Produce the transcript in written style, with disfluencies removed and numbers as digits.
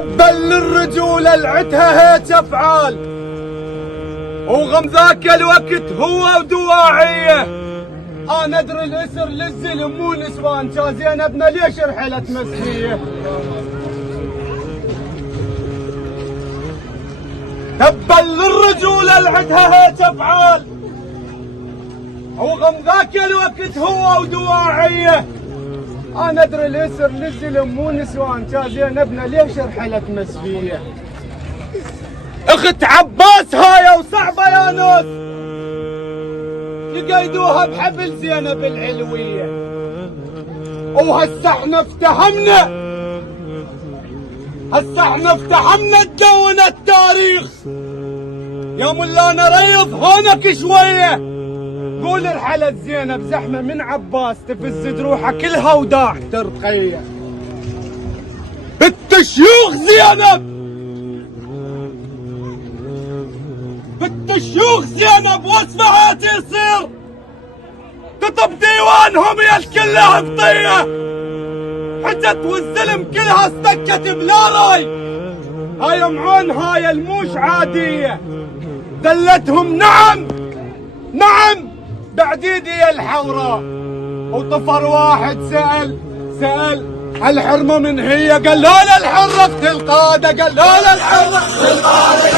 تبا للرجولة العتها هيك افعال، وغم ذاك الوقت هو ودواعيه. انا ادري الاسر للزلم مو نسوان، كان زينبنا ليش رحلت مسكيه. تبا للرجولة العتها هيك افعال، وغم ذاك الوقت هو ودواعيه. انا ادري الاسر للزلم مو نسوان، كان زينبنا ليش رحلت مسفيه. اخت عباس هاي وصعبه يا ناس، يقيدوها بحبل زينب العلويه. وهسه احنا افتهمنا، تدون التاريخ. يا مولانا ريض هونك شويه، قول رحلت زينب زحمه من عباس، تفز دروحها كلها وداع ترقيه. بنت الشيوخ زينب، وصفها تصير تطب ديوانهم يا الكل هبطيه. حجت والزلم كلها استكت بلا راي، هاي معون هاي الموش عاديه. دلتهم نعم بعديدي الحوراء. وطفر واحد سأل الحرمة من هي، قال لا الحرة في القادة، قال لا الحرة في القادة.